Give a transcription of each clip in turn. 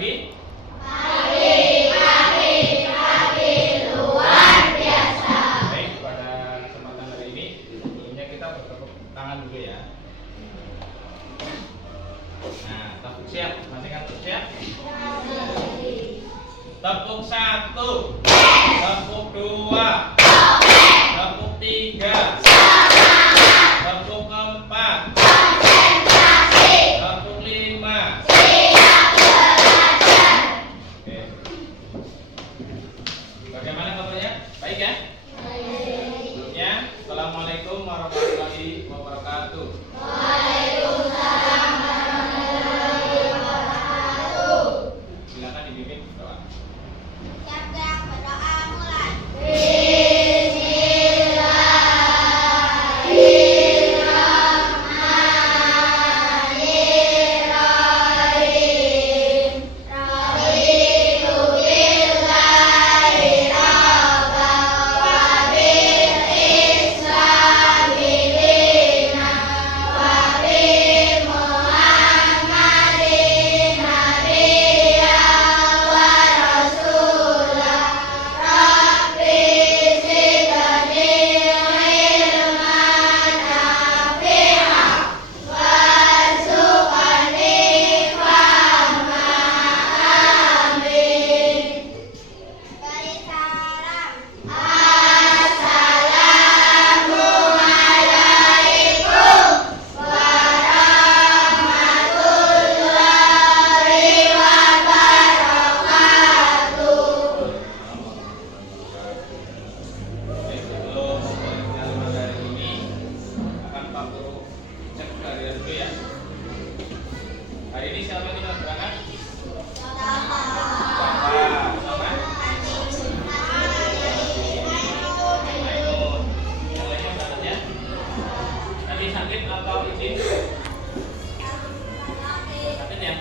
lagi? Pagi luar biasa. Baik, pada kesempatan hari ini sebelumnya kita bertepuk tangan dulu ya. Nah, tepuk siap, masih kan tepuk siap? Tepuk 1, tepuk 2, tepuk 3, tepuk 4, tepuk 5. Oke. Bagaimana kabarnya? Baik ya? Sebelumnya, Assalamualaikum warahmatullahi wabarakatuh. Silakan dipimpin doa. Siap-siap berdoa mulai. Oke, sebelum mulai materi ini akan Pak Guru cek kalian dulu ya. Hari ini siapa yang kita berangkat? Bapak, sama? Ainun. Yang lainnya berangkat ya. Tadi sakit atau izin? Sakit ya?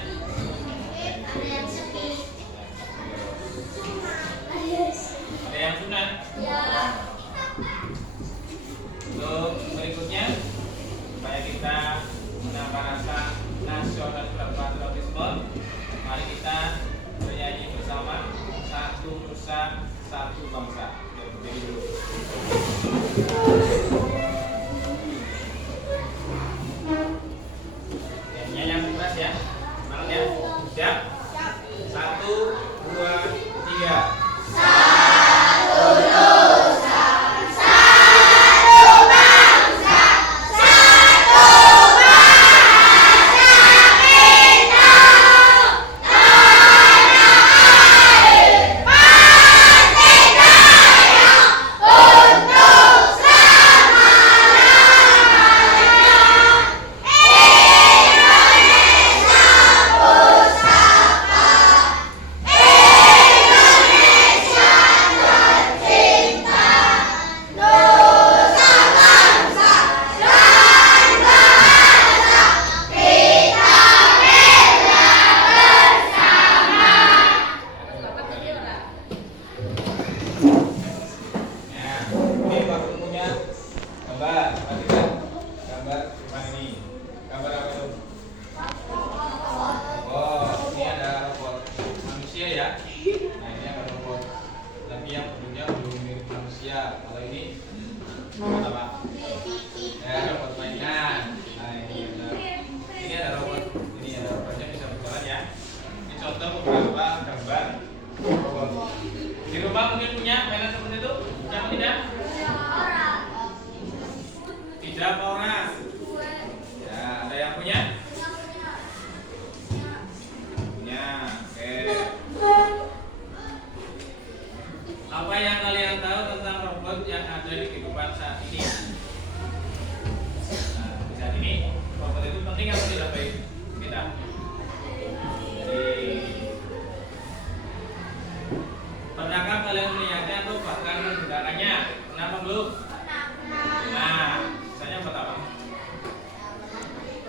Ada yang sunat? Untuk berikutnya, supaya kita menambah rasa nasional patriotisme, mari kita bernyanyi bersama Satu Nusa Satu Bangsa. Oke, berdiri dulu. Nyanyi yang keras ya, semangat ya. Siap? 1, 2, 3. Nah, ini Pak Guru punya gambar, perhatikan gambar depan ini. Gambar apa itu? Oh, ini ada robot manusia ya. Nah, ini ada robot. Tapi yang bentuknya belum mirip manusia. Kalau ini robot apa? Ya, robot mainan. Nah, ini ada robot. Ini ada robotnya bisa berjalan ya. Ini contoh beberapa gambar robot. Di rumah mungkin punya mainan seperti itu? Punya apa tidak? Tidak orang. Ya, ada yang punya? Punya. Oke. Apa yang kalian tahu tentang robot yang ada di kehidupan saat ini? Nah, di saat ini robot itu penting atau tidak baik? Tidak. Pernahkah kalian melihatnya atau bahkan menggunakannya? Kenapa belum? Nah, misalnya buat apa?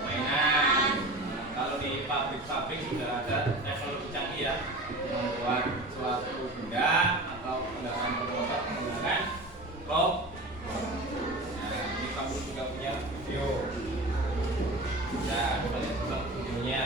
Mainan. Kalau di pabrik-pabrik sudah ada teknologi canggih ya, membuat suatu benda atau kendaraan bermotor menggunakan robot. Nah, ini kamu juga punya video. Nah, kita lihat videonya.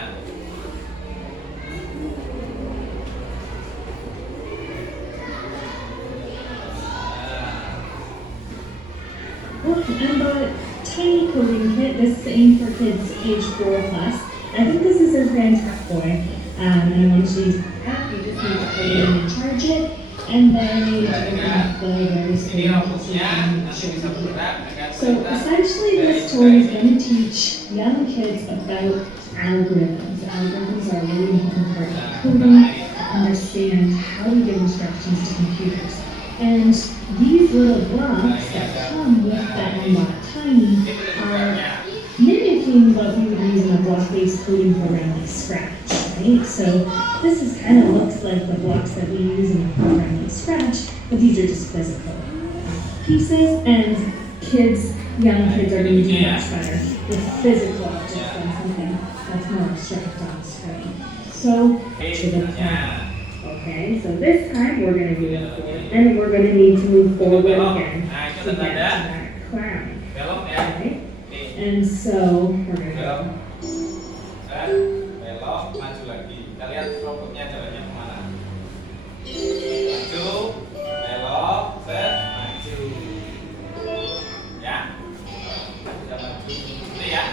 Mbot tiny coding kit. This is aimed for kids age 4 plus. I think this is a fantastic boy. And once you app, you just need to put it in and charge it. And then you open up the various Ini coding rumusnya nanti bisa kits. bergerak dengan So perintah essentially dari this toy is going to teach young kids about algorithms. Algorithms are really important part of coding, understand how to give instructions to computers. And these little blocks that come with that Mbot Tiny are mimicking what we would use in a block-based coding program like Scratch, right? So this is kind of looks like the blocks that we use in a program like Scratch, but these are just physical pieces, and young kids are going to do much better with physical objects than something that's more abstract on the screen. So, to the plan. Okay, so this time we're going to do it forward, and we're going to need to move forward again to get to that clown. belok ya. Okay? Nih, And so, we're going to belok, go. set, belok, maju lagi. Kita lihat robotnya jalannya kemana. Maju, belok, set, maju. Ya, sudah maju. Ini ya.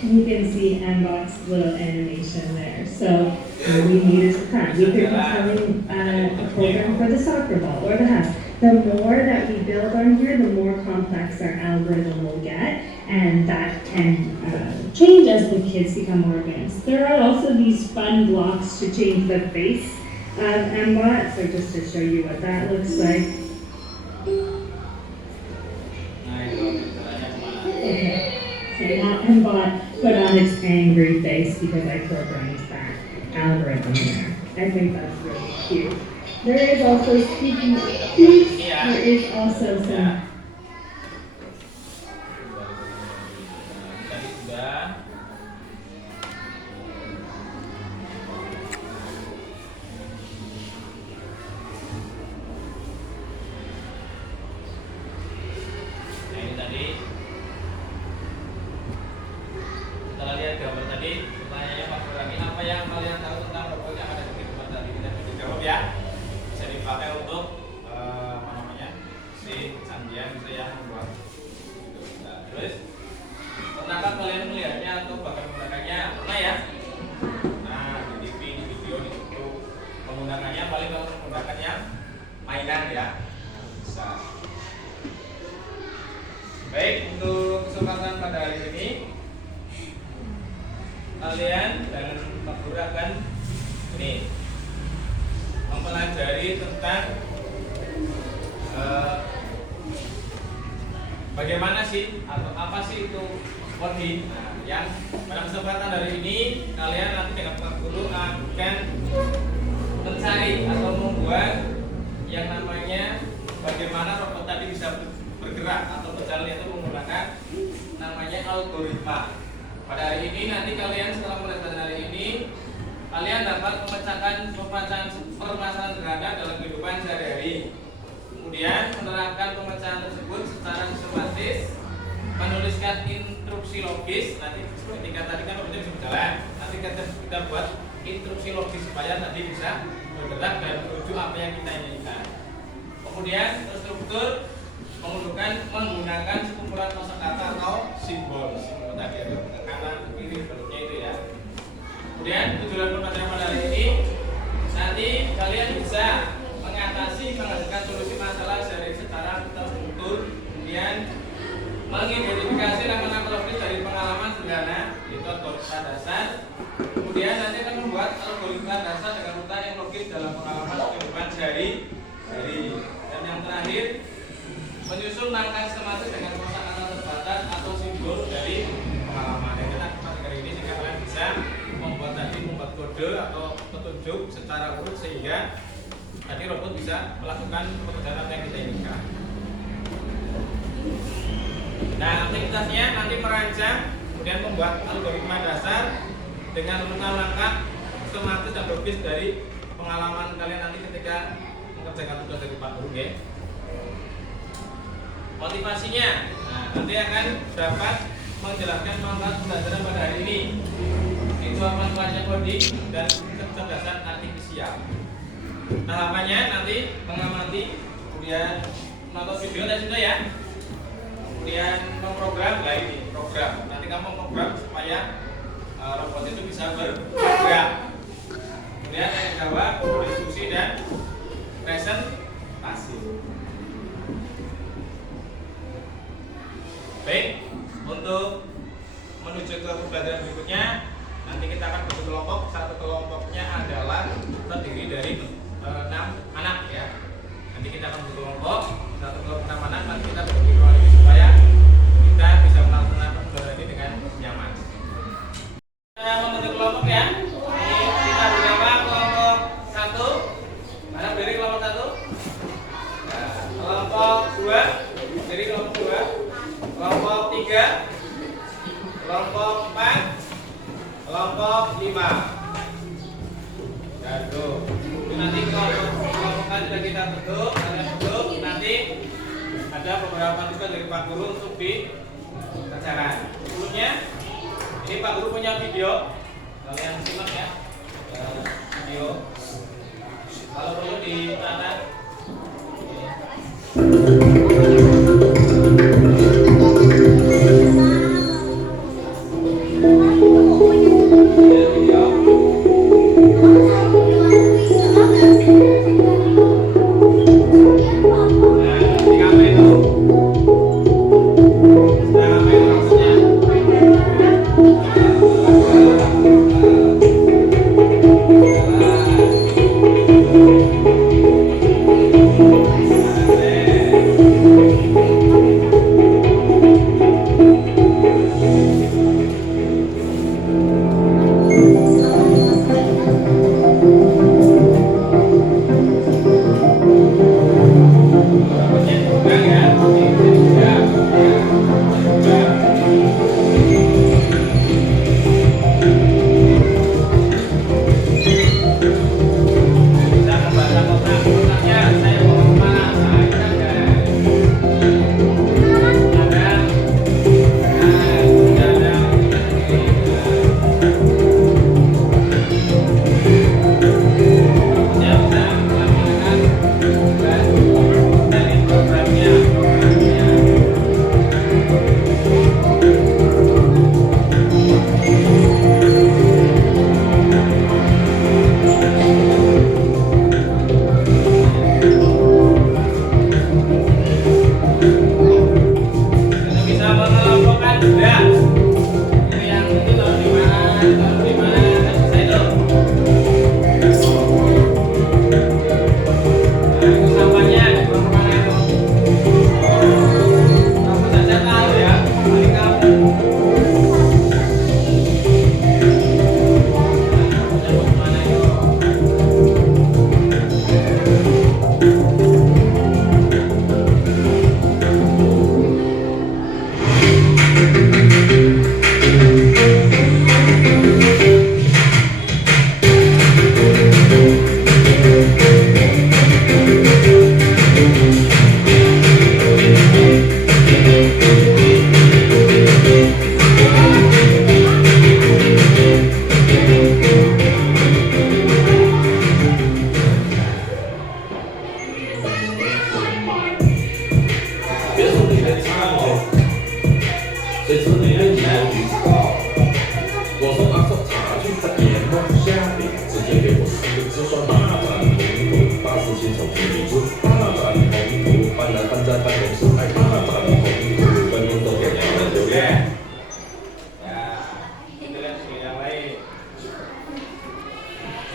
You can see Mbot's little animation there. So we needed to cut. We could be telling a program for the soccer ball or the house. The more that we build on here, the more complex our algorithm will get, and that can change as the kids become more advanced. There are also these fun blocks to change the face of Mbot. So just to show you what that looks like. Nah, itu jalannya kemana. Okay. So now Mbot put on its angry face because I programmed that algorithm there. I think that's really cute. There is also, speaking of cute, there is also some. Tadi sudah. Nah, ini tadi. Setelah lihat gambar tadi, pertanyaannya Pak Kurangi, apa yang kalian tahu tentang robot yang ada di gambar tadi? Kita bisa jawab ya. Bisa dipakai untuk apa namanya? Si candian bisa yang membuat. Nah, terus pernahkah kalian melihatnya atau bahkan menggunakannya? Pernah ya? Nah, di TV, di video, di situ menggunakannya paling kalau menggunakan yang mainan ya. Bisa. Baik, untuk kesempatan pada hari ini kalian dan Pak Guru akan ini mempelajari tentang bagaimana sih atau apa sih itu coding. Nah, yang pada kesempatan hari ini kalian nanti dengan Pak Guru akan mencari atau membuat yang namanya bagaimana robot tadi bisa bergerak atau berjalan itu menggunakan namanya algoritma. Pada hari ini nanti kalian setelah mempelajari hari ini kalian dapat memecahkan permasalahan sederhana dalam kehidupan sehari-hari. Kemudian menerapkan pemecahan tersebut secara sistematis, menuliskan instruksi logis. Nanti ketika tadi kan robotnya bisa berjalan, nanti kita buat instruksi logis supaya tadi bisa bergerak dan menuju apa yang kita inginkan. Kemudian terstruktur menggunakan sekumpulan kosakata atau simbol tadi itu ke kanan ke kiri bentuknya itu ya. Kemudian tujuan pembelajaran pada hari ini nanti kalian bisa menghasilkan solusi masalah dari secara terstruktur, kemudian mengidentifikasi nama-nama logis dari pengalaman sederhana itu algoritma dasar. Kemudian nanti akan membuat algoritma dasar dengan urutan yang logis dalam pengalaman kehidupan sehari-hari. Dan yang terakhir menyusun langkah sistematis dengan kosakata terbatas atau simbol dari pengalaman. Dan kita hari ini sehingga kalian bisa membuat kode atau petunjuk secara urut sehingga tadi robot bisa melakukan pekerjaan yang kita inginkan. Nah, aktivitasnya nanti merancang kemudian membuat algoritma dasar dengan urutan langkah sistematis dan logis dari pengalaman kalian nanti ketika mengerjakan tugas dari Pak Guru ya. Motivasinya, nah, nanti akan dapat menjelaskan manfaat pembelajaran pada hari ini. Itu manfaatnya coding dan kecerdasan artifisial. Tahapannya nanti mengamati, kemudian menonton video dan sudah ya. Kemudian memprogram, nah ini program. Nanti kamu program supaya robot itu bisa bergerak. Kemudian yang kedua diskusi dan presentasi. Baik, untuk menuju ke pembelajaran berikutnya, nanti kita akan berkelompok. Satu kelompoknya adalah terdiri dari 6 anak ya. Nanti kita akan berkelompok, satu kelompok 6 anak. Nanti kita berbagi ruang ini supaya kita bisa melaksanakan pembelajaran ini dengan nyaman. Kita membentuk kelompok ya. Ini kita bernama kelompok 1. Mana berdiri kelompok 1? Nah, kelompok 2 berdiri kelompok 2. Kelompok 3, kelompok 4, kelompok 5. Aduh, nanti kelompok sudah kita bentuk, nanti ada beberapa tugas dari Pak Guru untuk dikerjakan. Sebelumnya, ini Pak Guru punya video, kalian simak ya, video. Kalau perlu dicatat.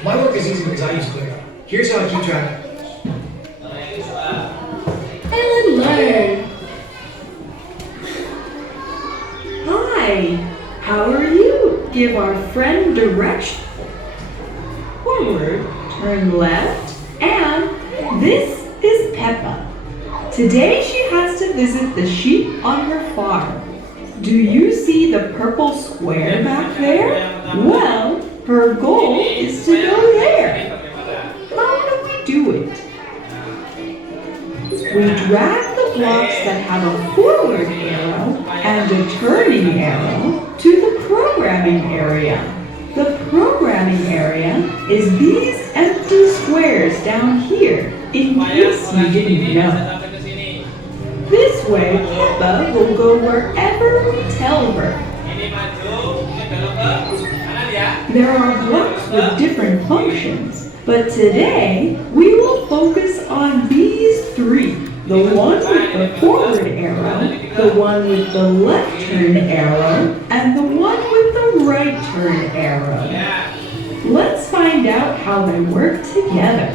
My work is easy because I use ClickUp. Here's how I keep track. Ellen learn. Hi, how are you? Give our friend direction. Forward, turn left, and this is Peppa. Today she has to visit the sheep on her farm. Do you see the purple square back there? Well, her goal is to go there. How do we do it? We drag the blocks that have a forward arrow and a turning arrow to the programming area. The programming area is these empty squares down here, in case you didn't know. This way, Peppa will go wherever we tell her. Ini maju, ini belok ke kanan ya. There are blocks with different functions, but today we will focus on these three. The one with the forward arrow, the one with the left turn arrow, and the one with the right turn arrow. Ya. Let's find out how they work together.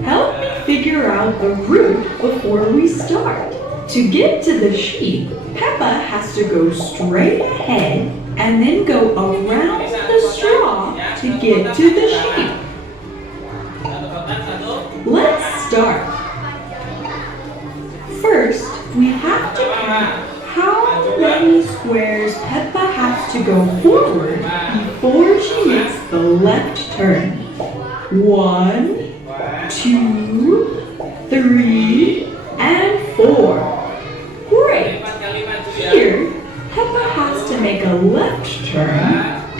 Help me figure out the route before we start. To get to the sheep, Peppa has to go straight ahead and then go around the straw to get to the sheep. Satu kotak, satu. Let's start. First, we have to count how many squares Peppa has to go forward before she makes the left turn. 1, 2, 3, and 4. Great! 4 kali maju ya. Here, Peppa has to make a left turn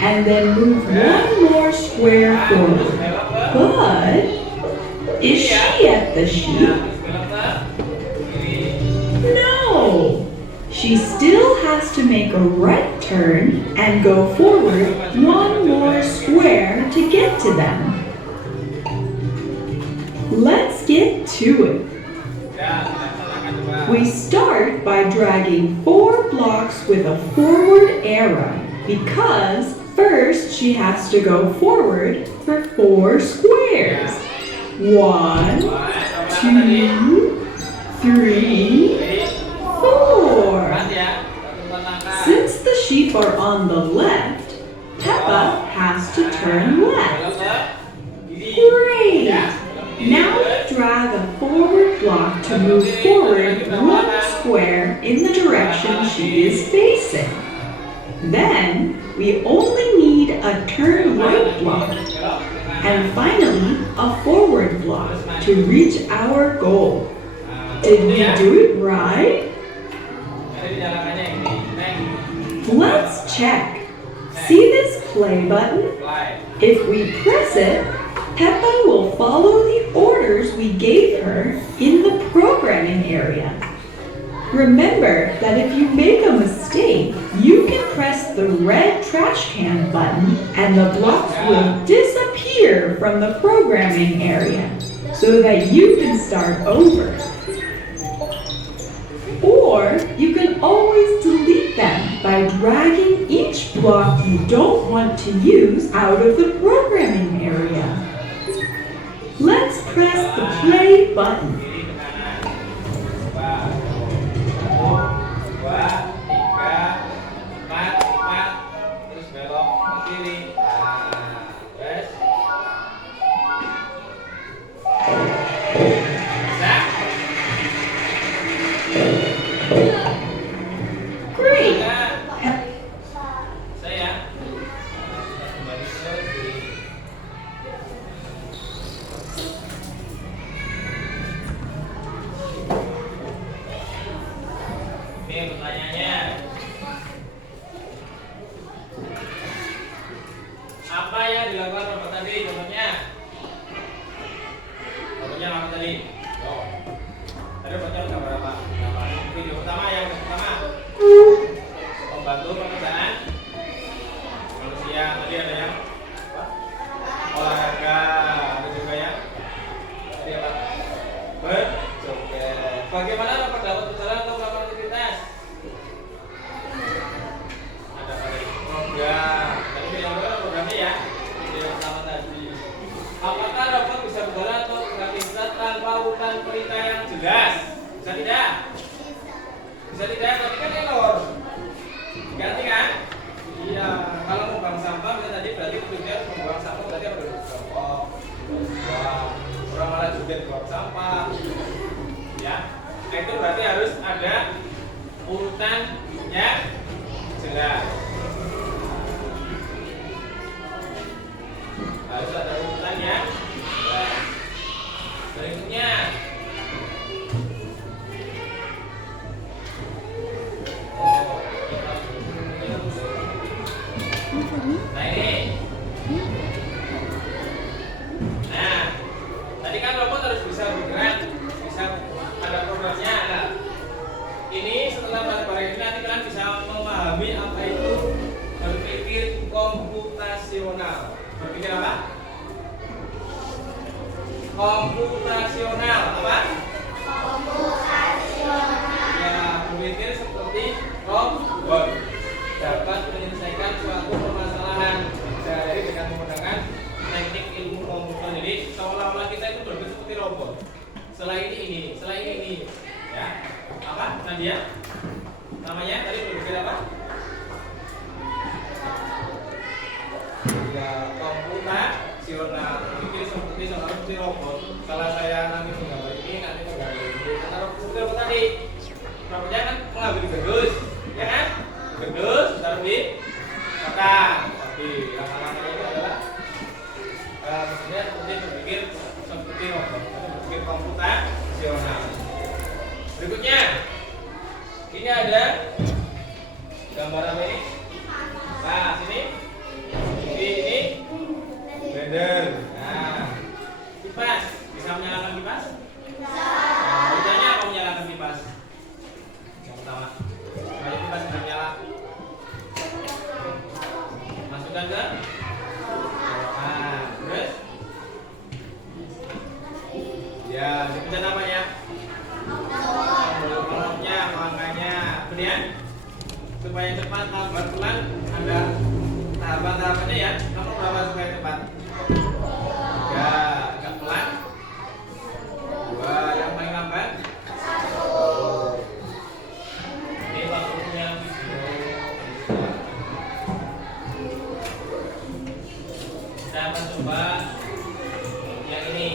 and then move one more square Terus forward. belok ke But, is she at the sheep? terus belok ke kiri. No! She still has to make a right turn and go forward one more square to get to them. Let's get to it. Ya, kita lakukan coba. We start by dragging 4 blocks with a forward arrow because first she has to go forward for 4 squares. 1, 2, 3, 4. Berat ya. Satu langkah. Since the sheep are on the left, Peppa has to turn left. Belok ke kiri. Great! Ya. Now we drag a forward block to move forward one square in the direction she is facing. Then we only need a turn right block Belok ke kanan. and finally a forward block to reach our goal. Nah, Did we ini ya. do it right? Jadi jalanannya ini. Neng. Let's check. See this play button? Play. If we press it, Peppa will follow the orders we gave her in the programming area. Remember that if you make a mistake, you can press the red trash can button and the blocks will disappear from the programming area so that you can start over. Or you can always delete them by dragging each block you don't want to use out of the programming area. Let's press the play button. Kiri ke kanan. Coba. 1, 2, 3, 4. Terus belok ke kiri. Nah, terus. Bisa? Great! Bisa. Saya. Kembali ke kiri. Oke, pertanyaannya. Apa yang dilakukan robot tadi? Contohnya. Contohnya apa tadi? Yo. Tadi robotnya udah berapa? Video pertama yang pertama. Membantu pekerjaan manusia. Tadi ada yang apa? Olahraga. Ada juga yang tadi apa? Berjoget. Bagaimana robot dapat berjalan atau melakukan aktivitas? Ada tadi program. Tadi bilang programnya ya. Video pertama tadi. Apakah robot bisa berjalan atau beraktivitas tanpa urutan perintah yang jelas? Bisa tidak? Bisa tidak? Tapi kan error. Ganti kan? Iya. Kalau mau buang sampah bisa tadi berarti tujuannya harus membuang sampah berarti harus berjongkok. Orang malah juga buang sampah. Ya. Nah, itu berarti harus ada urutan yang jelas. Harus ada urutan yang jelas. Berikutnya. Nah ini. Nah, tadi kan robot harus bisa bergerak, bisa ada programnya. Nah, komputasional. Berpikir apa? Komputasional apa? Ya, berpikir seperti robot, dapat menyelesaikan suatu permasalahan sehari-hari dengan menggunakan teknik ilmu komputer. Jadi seolah-olah kita itu berpikir seperti robot. Selain ini, ya. Apa? Nadia? Namanya tadi berpikir apa? Ya, komputasional. Berpikir seperti robot. Kalau saya nanti menggambar ini, nanti menggambar ini. Karena robot tadi, robotnya kan mengambil gendus, ya kan? Gendus, taruh di kotak. Tapi langkah-langkah itu adalah maksudnya seperti berpikir seperti robot, berpikir komputasional. Berikutnya, ini ada gambar apa ini? Nah, sini. Ini blender. Nah, kipas bisa menyalakan kipas? Nah, caranya apa menyalakan kipas? Yang pertama, supaya kipas bisa nyala. Masukkan ke. Nah, terus. Ya, dipencet namanya. Tombol-tombolnya, angkanya. Kemudian supaya cepat tambah pelan ada tahapan-tahapannya ya. Nomor berapa supaya cepat? 3, agak pelan. 2, yang paling lambat. 1. Ini waktunya video. Kita akan coba yang ini.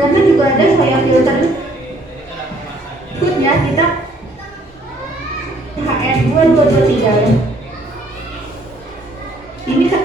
Ternyata juga ada sayap filter ya kita HN2223 ya. Ini kan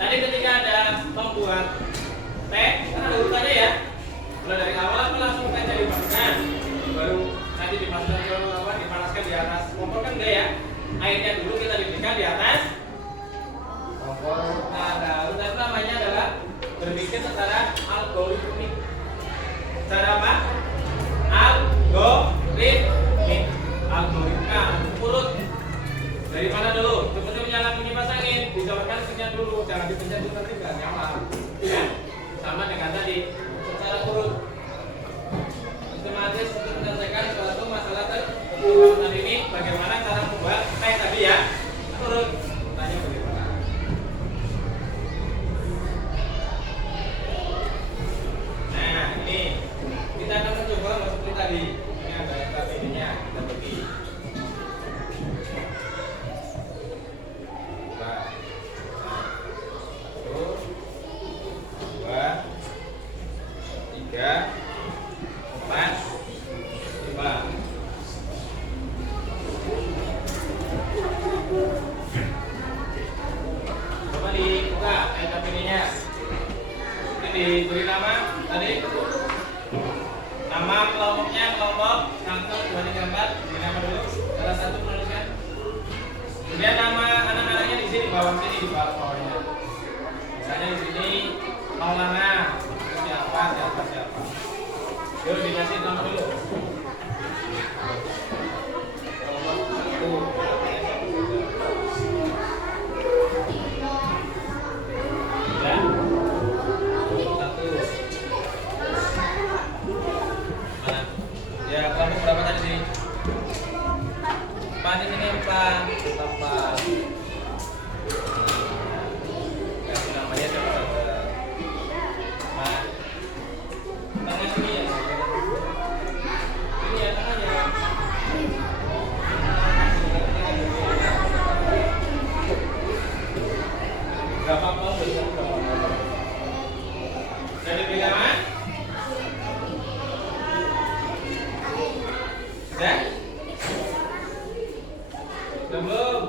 tadi ketika ada membuat teh, kan ada urutannya ya. Mulai dari awal apa langsung teh jadi dimasukkan? airnya dulu kita didihkan di atas kompor. Nah, urutan namanya adalah berpikir secara algoritmik. Cara apa? Algoritmik. Algoritma urut. Dari mana dulu? Sebelum nyalakan kipas angin, dicobakan mesinnya dulu, jangan dipencet dulu nanti nggak nyala. Ya, sama dengan tadi, secara urut. Sistematis untuk menyelesaikan suatu masalah tertentu ini, bagaimana cara membuat teh tadi ya? Urut. Tanya bagaimana? Nah, ini kita akan mencoba seperti tadi. Ini ada KPI-nya, kita bagi. Diberi nama tadi, nama kelompoknya kelompok 1, 2, 3, 4. Beri nama dulu salah satu penulisnya. Kemudian nama anak-anaknya di sini, bawah sini, di bawahnya. Misalnya di sini Maulana, siapa. Yuk dikasih nama dulu. Kelompok 1. Ya, kelompok berapa tadi sini? 4 di sini 4. Kasih namanya siapa saja. Tangan sini ya. Ini ya tangannya. Gak apa-apa, jadi bagaimana? Ya? Belum.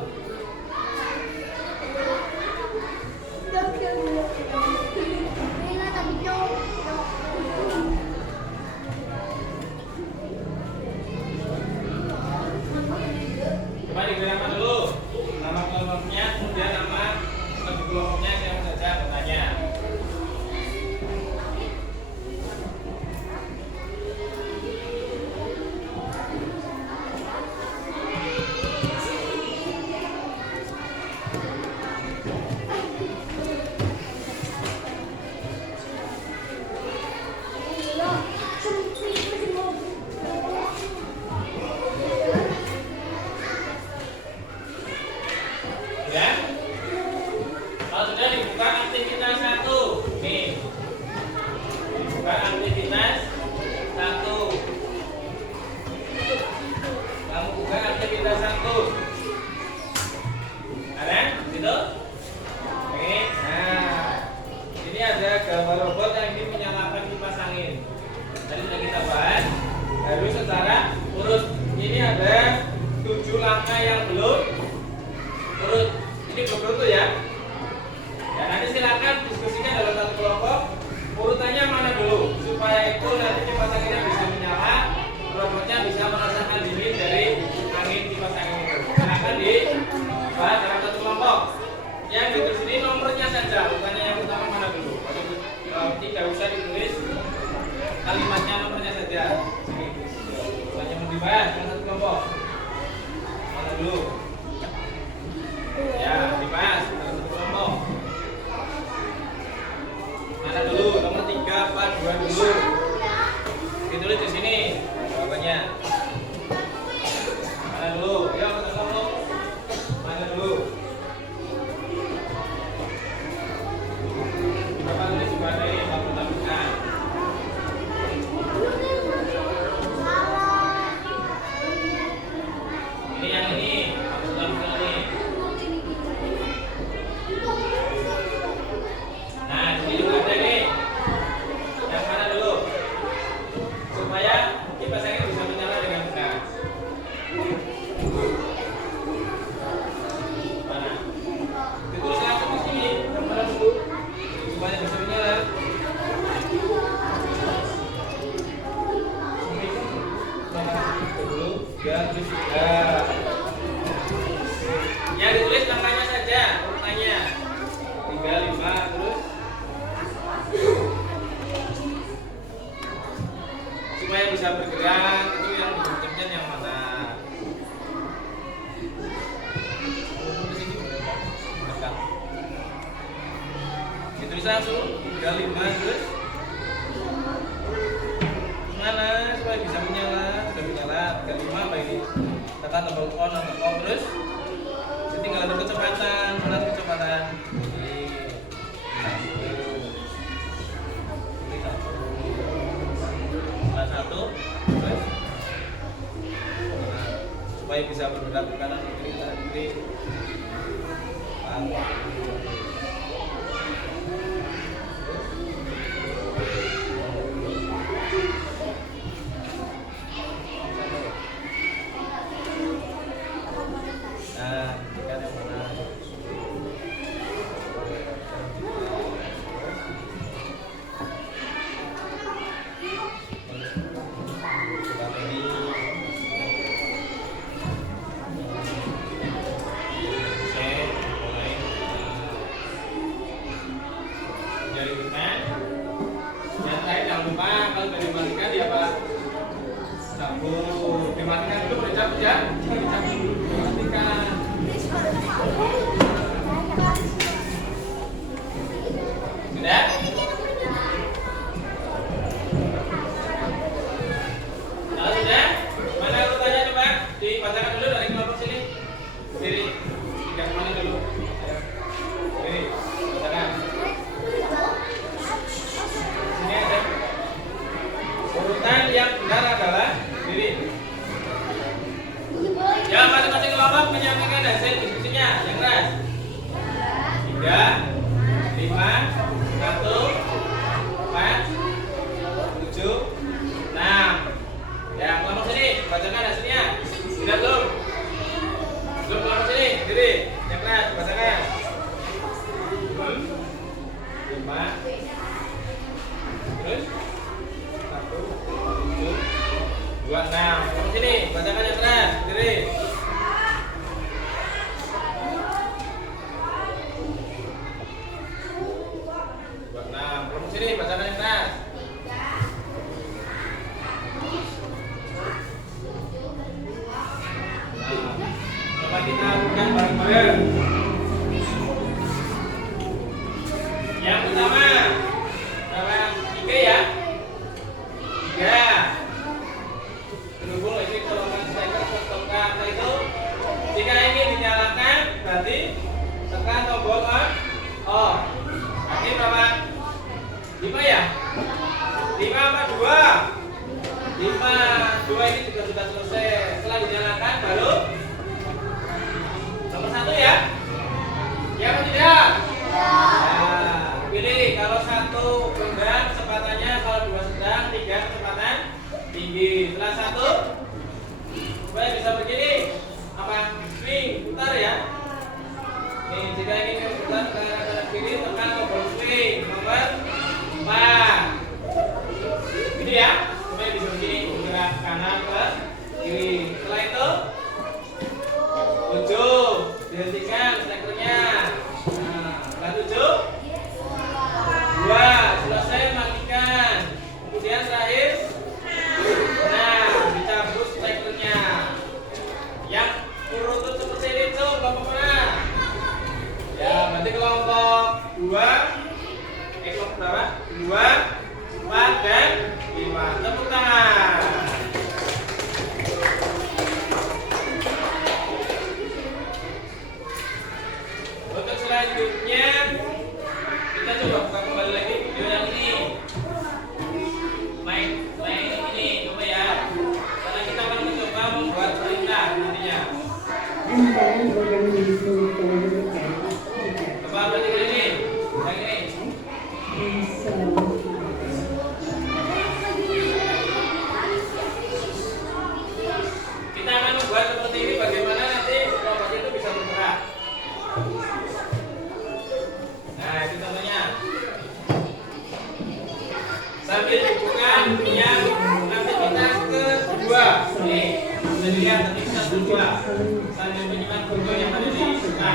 Coba diberi nama dulu. Nama kelompoknya, kemudian nama kelompoknya yang saja bertanya. Ya, kalau sudah dibuka aktivitas 1, nih, dibuka aktivitas 1. Kamu buka aktivitas 1. Ada? Gitu? Oke. Nah, ini ada gambar robot yang ini menyalakan kipas angin. Tadi sudah kita bahas. Harus secara urut. Ini ada 7 langkah yang belum urut. Ini belum tentu ya. Ya, nanti silakan diskusikan dalam satu kelompok. Urutannya mana dulu supaya itu nanti kipas anginnya bisa menyala, robotnya bisa merasakan dingin dari angin kipas angin itu. Silakan dibahas dalam satu kelompok. Yang di sini nomornya saja, urutannya yang utama mana dulu. Tidak usah ditulis kalimatnya, nomornya saja. Hanya mau dibahas dalam satu kelompok. Mana dulu? Ya, dibahas dalam satu kelompok. Mana dulu? Nomor 3 apa 2 dulu? Ditulis di sini jawabannya. Mana dulu? Ya, satu kelompok. Mana dulu? Berapa tulis juga ada yang tabukan. Ini yang ini, tabukan ini. Nah, di sini juga ada nih. Yang mana dulu? Supaya kipas angin bisa menyala dengan benar. Mana? Ditulis langsung di sini. Yang mana dulu? Supaya bisa menyala. Mana dulu? Ya, tulis juga. bergerak itu yang diucapkan yang mana? Dekat. Ditulis langsung 35 terus mana supaya bisa menyala, sudah menyala 35 apa ini? Tekan tombol on atau off terus. Jadi tinggal atur kecepatan, mana kecepatan? Satu, terus supaya bisa bergerak ke kanan kiri kanan kiri. Nah, tekan yang mana? Dimatikan dulu, berjam ya. Matikan. Sudah? Kalau sudah, mana urutannya coba? Dibacakan dulu dari kelompok sini. Diri. Tiga semuanya dulu. Diri. Bacakan. Sini ada. Urutan yang benar adalah diri. Ya, masing-masing kelompok menyampaikan hasil diskusinya yang keras. 3, 5, 1, 4, 7, 6. Ya, kelompok sini bacakan hasilnya. Sudah belum? Belum kelompok sini, diri yang keras bacakan. 5, terus 1, 7, 2, 6. Kelompok sini bacakan yang keras, diri. 26. Kelompok sini bacakan yang keras. Coba kita lakukan bareng-bareng. Yang pertama, dalam 3 ya. 3. Berhubung ini tolongan steker stopkan itu, jika ingin dinyalakan berarti tekan tombol on. Berarti berapa? 5 ya? 5 apa 2? 5. 2 ini juga sudah selesai. Setelah dinyalakan baru nomor 1 ya? Ya atau tidak? Nah, pilih kalau 1 rendah kecepatannya, kalau 2 sedang, 3 kecepatan tinggi. Setelah 1 supaya bisa begini apa? Swing, putar ya. Nih, jika ingin putar ke kanan kiri tekan tombol swing nomor 4. Ini ya, supaya bisa begini bergerak kanan ke kiri. Setelah itu 7 dihentikan stekernya. Nah, setelah 7 2 selesai matikan. Kemudian terakhir nah dicabut stekernya. Yang urut seperti itu kelompok mana? Ya berarti kelompok 2 kelompok berapa? 2, 4 dan 5. Tepuk tangan. Untuk selanjutnya kita coba buka kembali lagi video yang ini. Main ini coba ya. Karena kita akan mencoba membuat perintah nantinya. And then we're going to move forward with that. Coba perhatikan ini. Yang ini. And so, Kita akan membuat seperti ini bagaimana nanti kelompok itu bisa bergerak. Nah, itu contohnya. Sambil dibuka yang aktivitas kedua. Nih, sudah dilihat aktivitas kedua. Sambil menyimak foto yang ada di buka.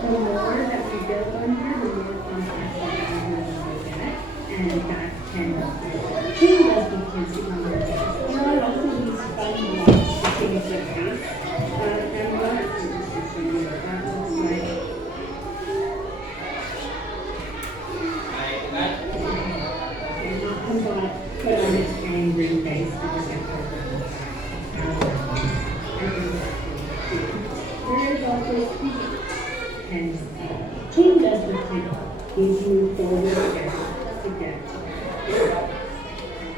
the more that we build on here, the more complex the algorithm will get. And that can help. Who does the kids on their face. And what that looks like. Baik, kan? Put on his angry face because I told him. There's also and King does the thing. He's moved forward again to get.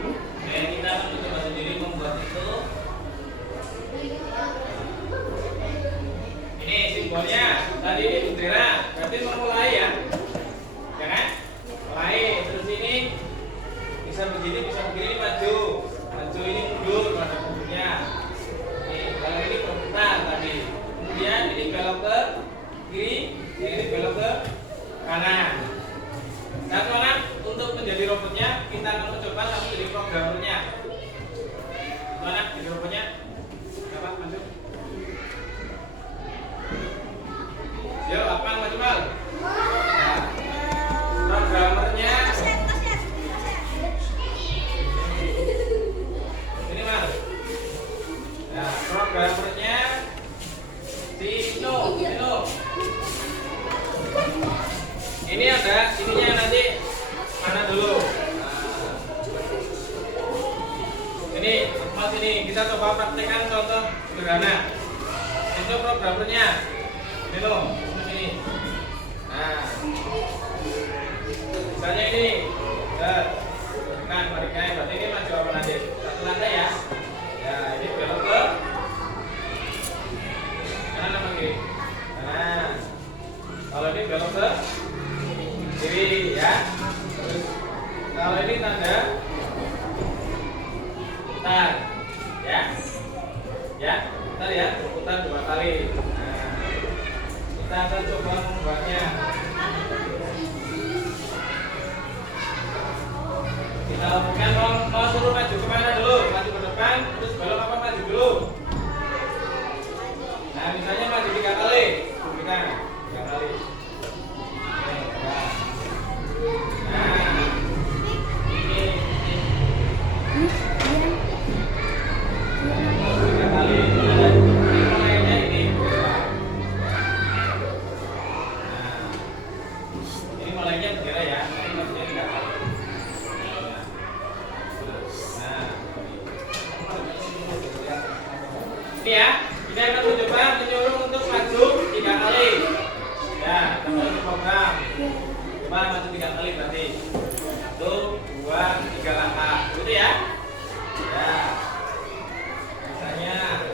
Oke, kita akan mencoba sendiri membuat itu. Ini simbolnya. Tadi ini bendera. Berarti memulai ya. Ya kan? Mulai. Terus ini bisa begini, bisa begini, maju. Maju ini mundur, maju mundurnya. Ini, kalau ini berputar tadi. Kemudian ini belok ke kiri, yang ini belok ke kanan. Nah teman-teman, untuk menjadi robotnya kita akan mencoba langsung jadi programmernya. Mana jadi robotnya? Apa? Maju. Yuk, apa maju mal? Nah, programmernya ini mal. Nah, programmernya Sino. Ini ada ininya nanti mana dulu. Nah, ini tempat ini kita coba praktekkan contoh sederhana. Itu programmernya. Ini loh, ini. Nah, misalnya ini, kan barikai, berarti ini maju apa nanti? Satu lantai ya. Ya, ini belok ke kanan apa kiri? Kanan. Kalau ini belok ke kiri ya. Terus kalau ini tanda putar ya. Ya, putar ya, putar 2 kali. Nah, kita akan coba membuatnya. Kita lakukan mau suruh maju kemana dulu? Maju ke depan, terus belok apa maju dulu? Nah, misalnya maju 3 kali. Kita 3 kali. Ini ya, kita akan mencoba menyuruh untuk maju 3 kali. Ya, kita mulai program. Coba maju 3 kali berarti 1, 2, 3 langkah. Gitu ya. Ya. Misalnya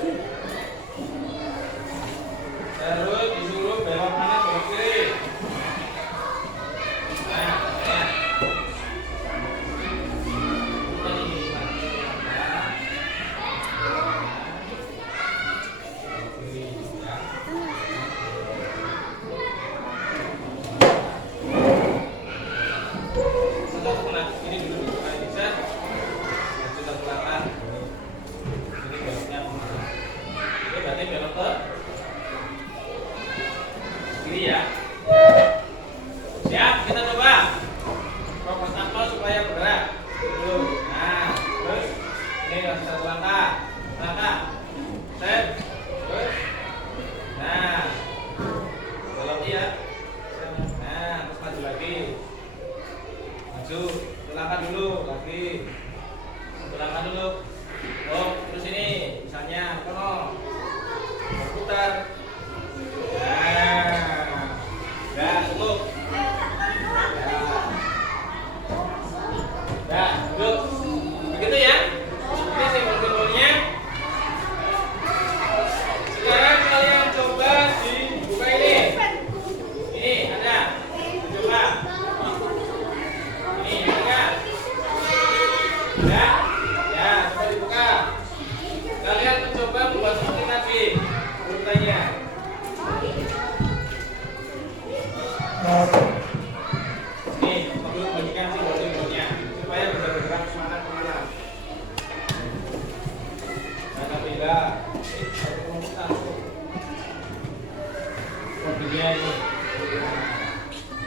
terus disuruh belok kanan, belok kiri. Nah, ya. Ini dulu bisa. Maju 1 langkah. Ini beloknya kemana? Ini berarti belok ke kiri ya. Siap, kita coba. Fokus apa supaya bergerak dulu. Nah, terus ini langsung 1 langkah. Langkah. Set. Terus. Nah. Belok ya. Nah, terus maju lagi. Maju. 1 langkah dulu lagi. 1 langkah dulu. Oh, terus ini misalnya kono. Berputar. Nah. Ya, cukup. Ya, duduk. Begitu ya. Ini simbol-simbolnya. Sekarang kalian coba dibuka ini. Ini ada. Coba. Ini buka. Ya. Ya, coba dibuka. Kalian mencoba membuat seperti tadi urutannya. Nih, perlu bagikan simbol-simbolnya supaya bisa bergerak kemana. Mana bila kodenya ini.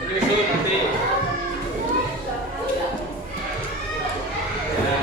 Terus nanti. Ya.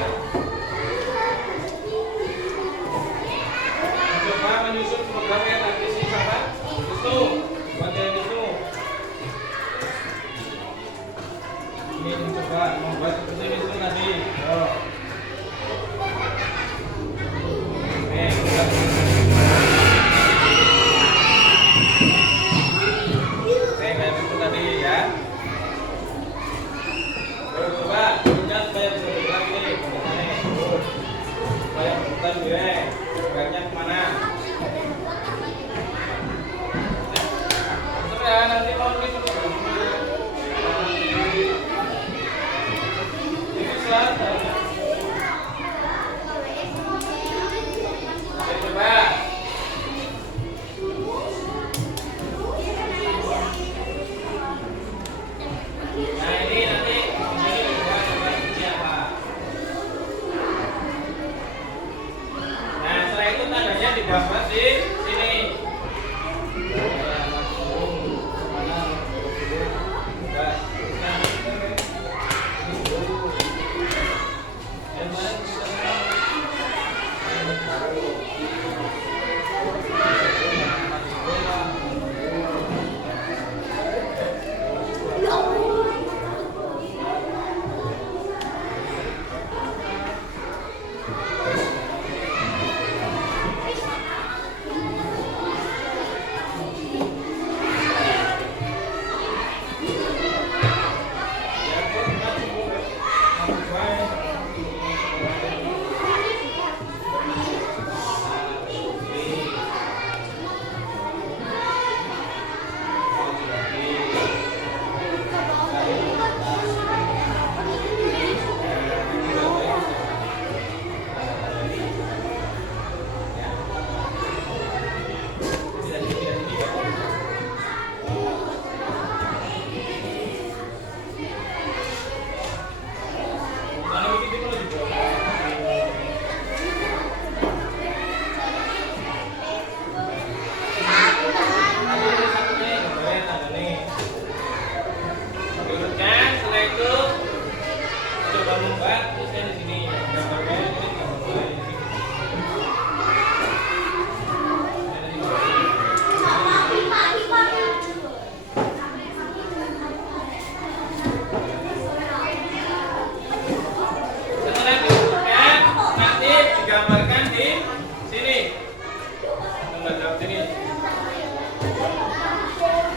digambar di sini.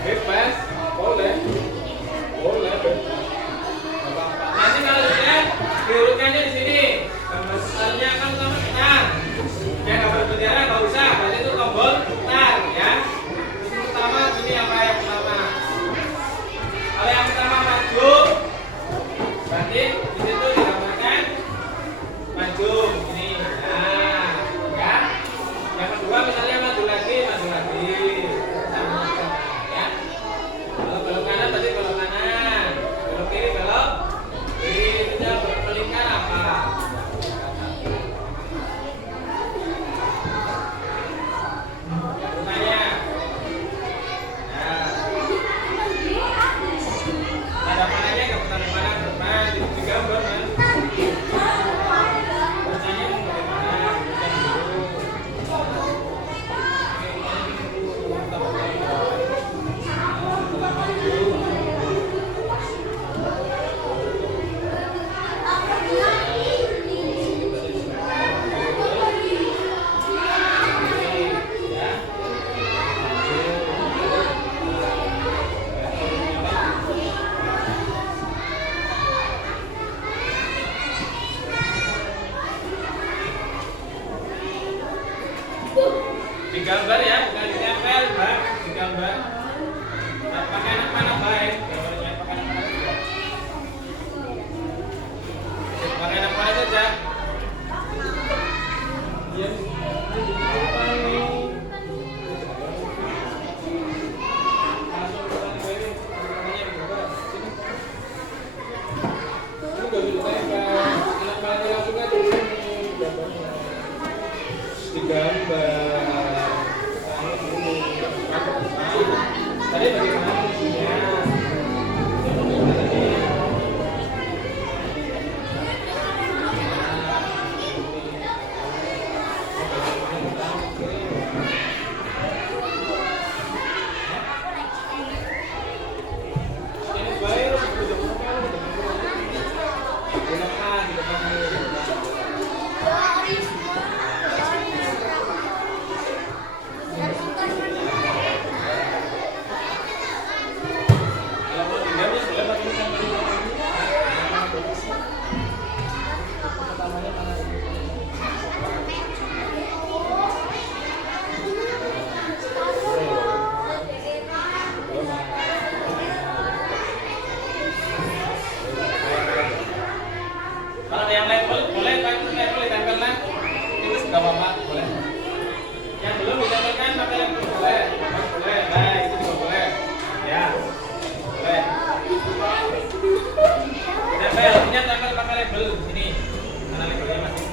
Bebas, boleh. Nanti kalau sudah diurutkannya di sini. Gambar besarnya kan utama putar. Yang gambar bendera nggak usah, berarti itu tombol putar ya. Ini pertama, ini apa yang pertama? Kalau yang pertama maju, berarti di situ digambarkan maju ini. Nah, ya. Yang kedua misalnya maju lagi. Belok kanan tadi belok kanan, belok kiri tidak bermelingkar apa? Rupanya, ada panahnya nggak pernah mana depan di gambar kan? Bacanya bagaimana? Digambar ya, bukan ditempel, Bang. Digambar. Nah, pakai anak panah baik, gambarnya pakai anak panah saja. Pakai anak panah saja. Iya. Digambar. Tadi bagaimana fungsinya? Ini baik, kalau ada yang level boleh level ditempelkan itu nggak apa-apa, boleh. Yang belum ditempelkan pakai level boleh, nah itu juga boleh, ya boleh. Tempel, ini tempel pakai label di sini, mana labelnya masih?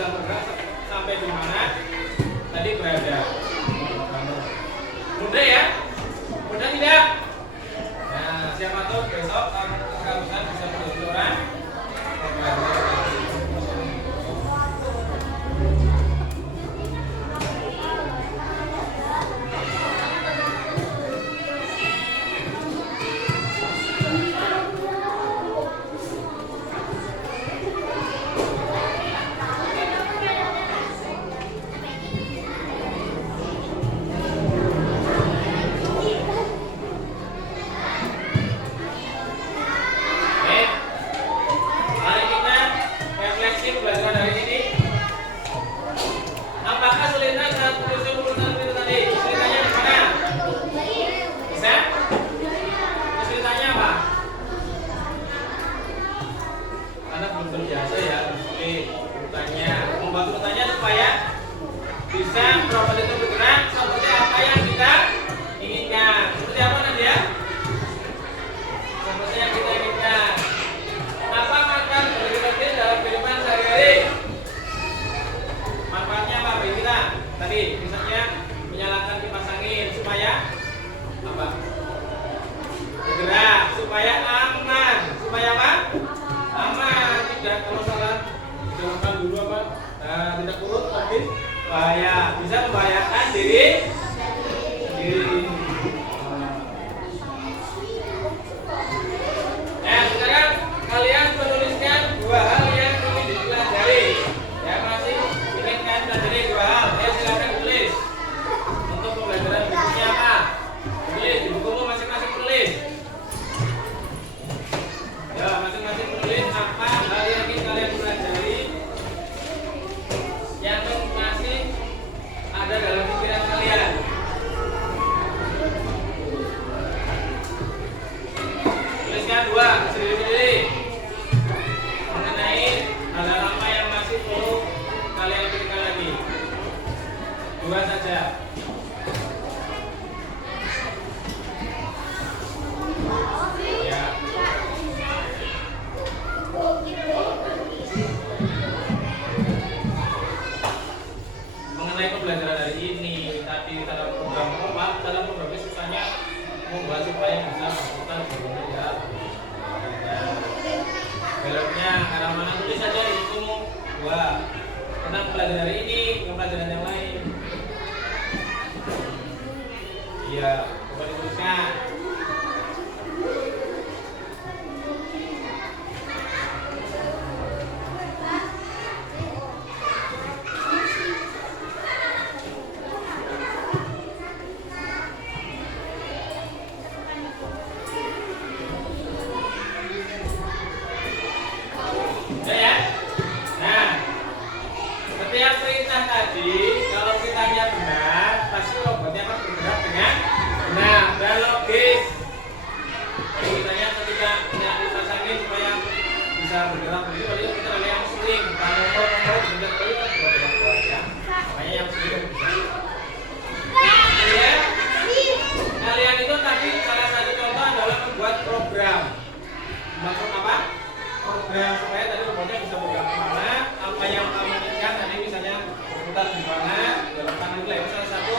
bisa bergerak sampai di mana tadi berada. Mudah ya? Mudah tidak? Nah, siapa tahu besok kamu bisa menjadi orang programmer. Bisa robot itu bergerak seperti apa yang kita inginkan. Seperti apa Nadia? Seperti yang kita inginkan. Apa manfaat bergerak dalam kehidupan sehari-hari? Manfaatnya apa bagi kita? Tadi misalnya menyalakan kipas angin supaya apa? Bergerak supaya aman. Supaya apa? Aman. Tidak kalau salah dijalankan dulu apa? Tidak kurut tapi bahaya, bisa membahayakan diri sendiri. Nah, sekarang kalian menuliskan dua hal yang ingin dipelajari. Yang masih ingin kalian pelajari dua hal. Silakan tulis. Untuk pembelajaran berikutnya apa? Tulis di bukumu masing-masing tulis. Ya, masing-masing tulis apa hal yang ingin kalian pelajari. Yang masih ada dalam pikiran kalian. Tuliskan dua sendiri-sendiri mengenai hal-hal apa yang masih perlu kalian pikirkan lagi. Dua saja. Ya. Mengenai pembelajaran hari ini tadi dalam program dalam program sisanya membuat supaya bisa berputar berbeda ya. Beloknya arah mana tulis saja di bukumu dua tentang pelajaran hari ini bukan pelajaran yang lain. Iya, coba dituliskan. Setiap perintah tadi, kalau perintahnya benar, pasti robotnya akan bergerak dengan benar dan logis. Jadi misalnya ketika dipasangin supaya bisa bergerak begitu, kalau kita ada yang sering, kalau nomor juga kali kan bergerak ya. Makanya yang sering. Ya, kalian itu tadi salah satu contoh adalah membuat program. Membuat apa? Program supaya tadi robotnya bisa bergerak kemana, apa yang kamu inginkan tadi misalnya berputar di mana dalam tangan itu ya salah satu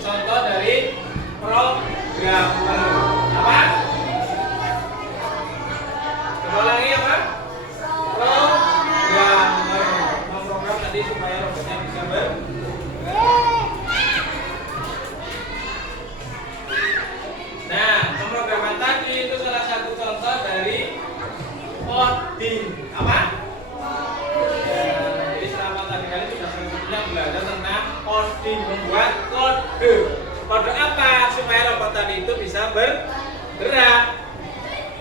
contoh dari programmer. Apa? Coba lagi apa? Programmer. Memprogram tadi supaya robotnya bisa Nah, pemrograman tadi itu salah satu contoh dari coding. Apa? Jadi selama tadi kali sudah sering belajar tentang coding, membuat kode. Kode apa supaya robot tadi itu bisa bergerak?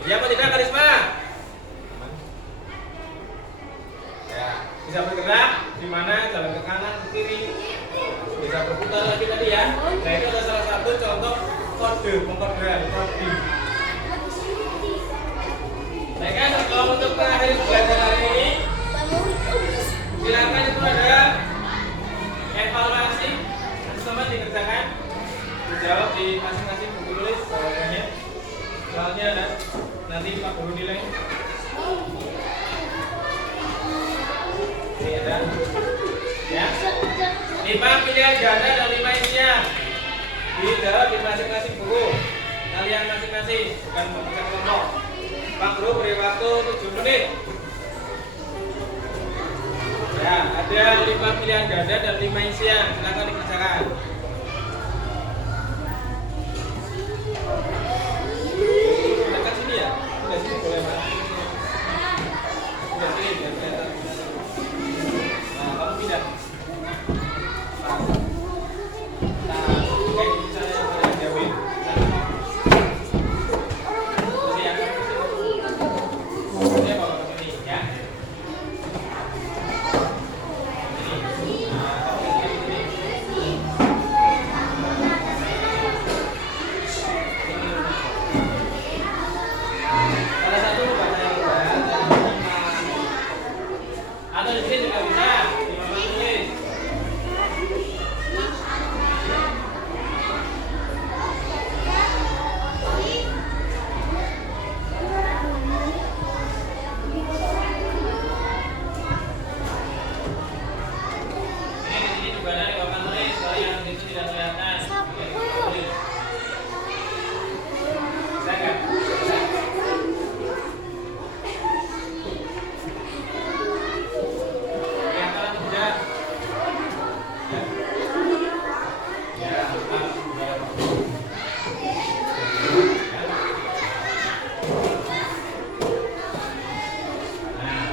Ya apa tidak Karisma? Ya, bisa bergerak di mana jalan ke kanan ke kiri, bisa berputar lagi tadi ya. Nah itu adalah salah satu contoh kode pemrograman coding. Baiklah, kalau untuk terakhir belajar hari ini, silakan itu ada evaluasi, teman-teman dikerjakan, dijawab di masing-masing buku tulis jawabannya. Soalnya ada nanti Pak Guru nilai. ada. Ya. 5 pilihan ganda dan 5 isian. Di masing-masing buku. Kalian masing-masing, bukan membaca kelompok. Pak Guru beri waktu 7 menit. Ya, ada 5 pilihan ganda dan 5 isian. Silakan dikerjakan. Dekat sini ya? Udah sini boleh Pak. Udah sini biar kelihatan. Nah, kamu pindah. Kayak misalnya saya jauhin. Saya bawa ke sini ya. Salah satu baca yang udah atau di sini juga bisa di papan tulis. Ini di sini juga ada di papan tulis. Kalau yang di situ tidak kelihatan, boleh tulis. Bisa nggak? Kelihatan tidak? Ya. Ya, Pak. Sudah. Ya. Nah.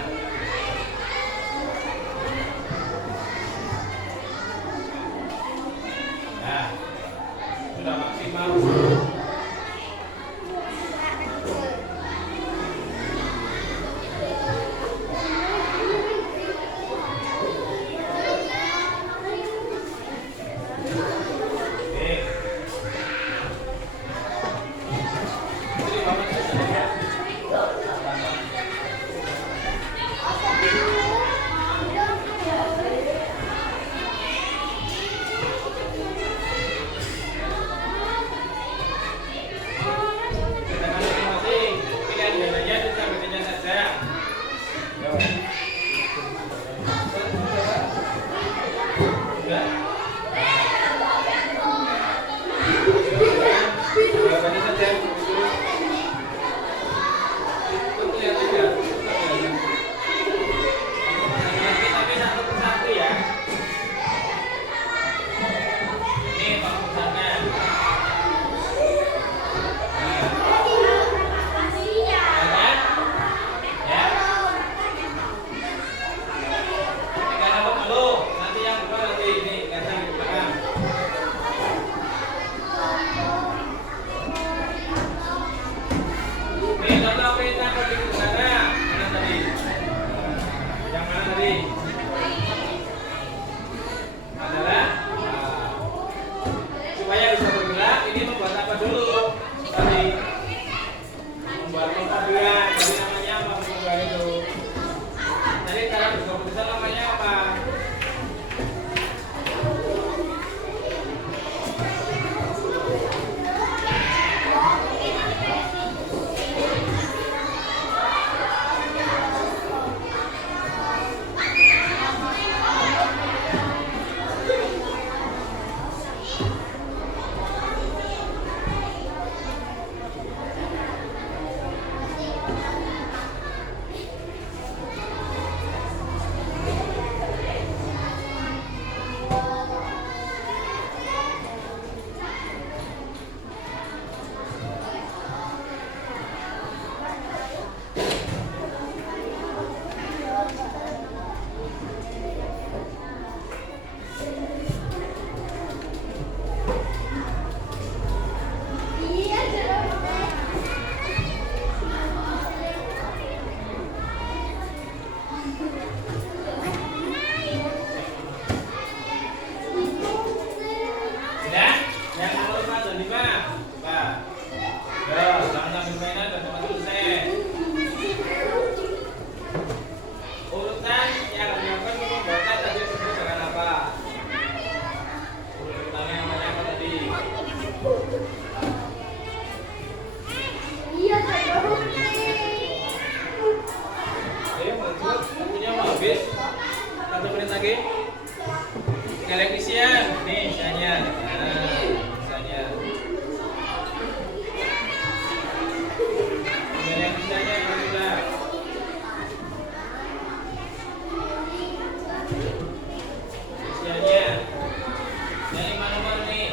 Nah, sudah maksimal. Oke. Jadi Bapak sudah ya. Sekarang isian, nih isiannya. Nah, isiannya. Sekarang isiannya sudah. Isiannya. Dari mana nih?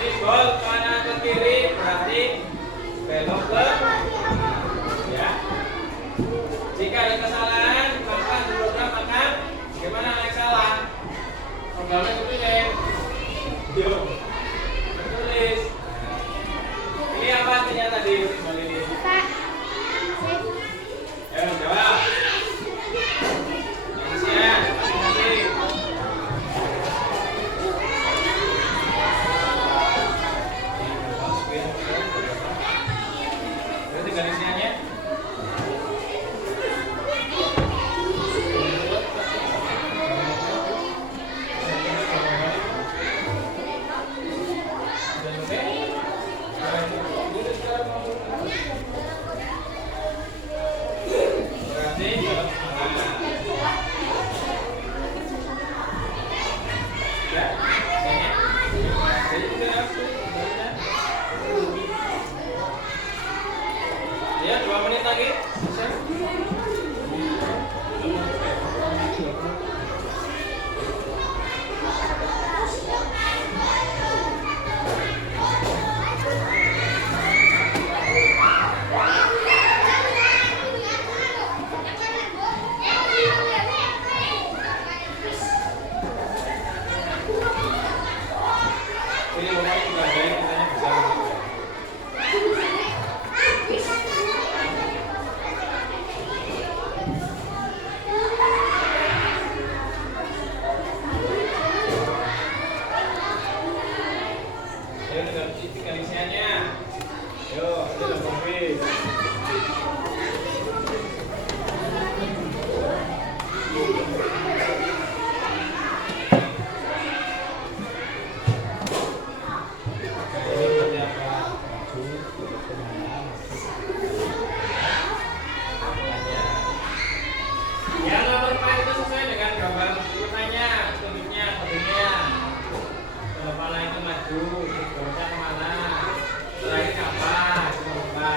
Simbol kanan ke kiri berarti belok ke ya. Jika ada kesalahan, maka program akan gimana yang salah? Programnya ketulis. Yuk. Tulis. Ini apa artinya tadi? Simbol ini. Ayo jawab. Isian, masing-masing. Berarti garisnya. Ya, 2 menit lagi. Bisa? Ini mau juga ada yang kitanya bisa. Ayo dengan titik isiannya. Yo, kita komplit. Yang nomor 4 itu sesuai dengan gambar urutannya, tunjuknya, kodenya. Kepala itu maju, bergerak kemana? Terakhir apa? Coba.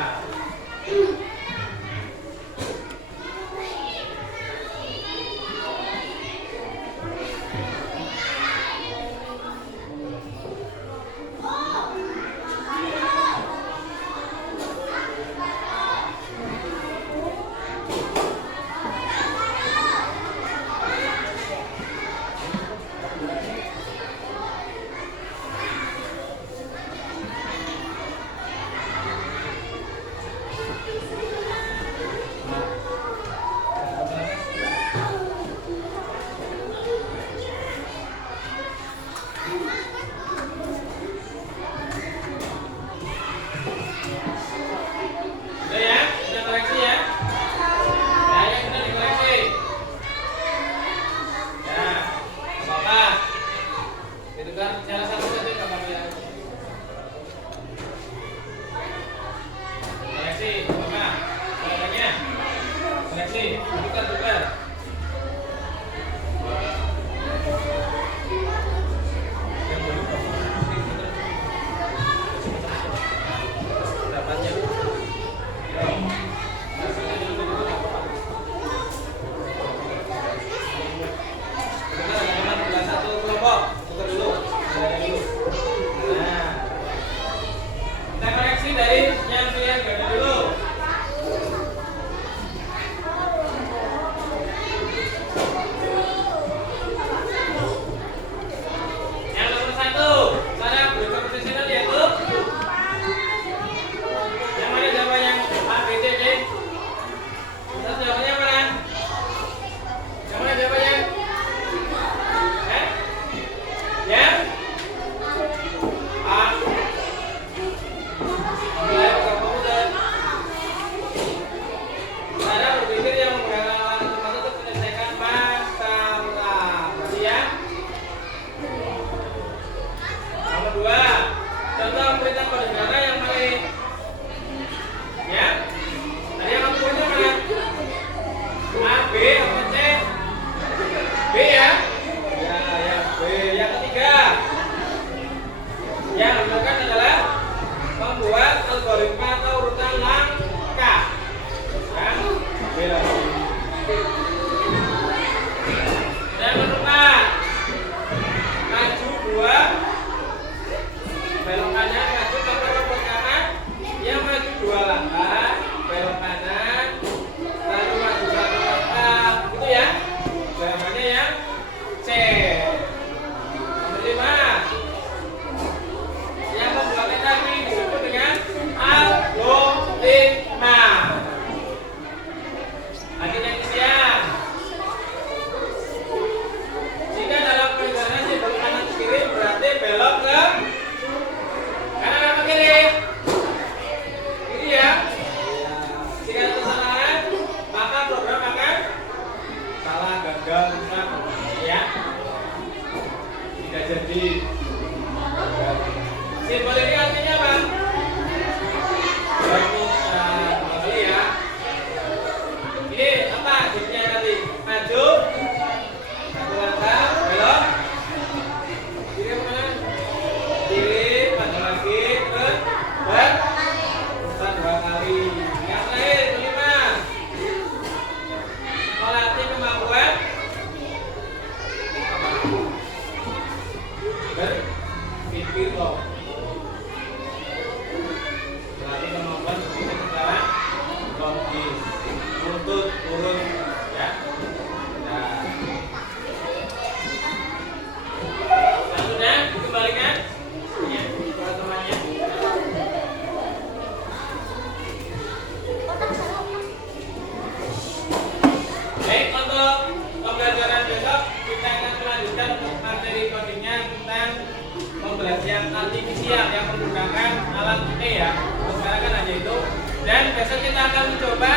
yang artifisial yang menggunakan alat ini ya. Sekarang kan hanya itu. Dan besok kita akan mencoba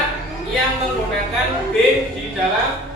yang menggunakan bin di dalam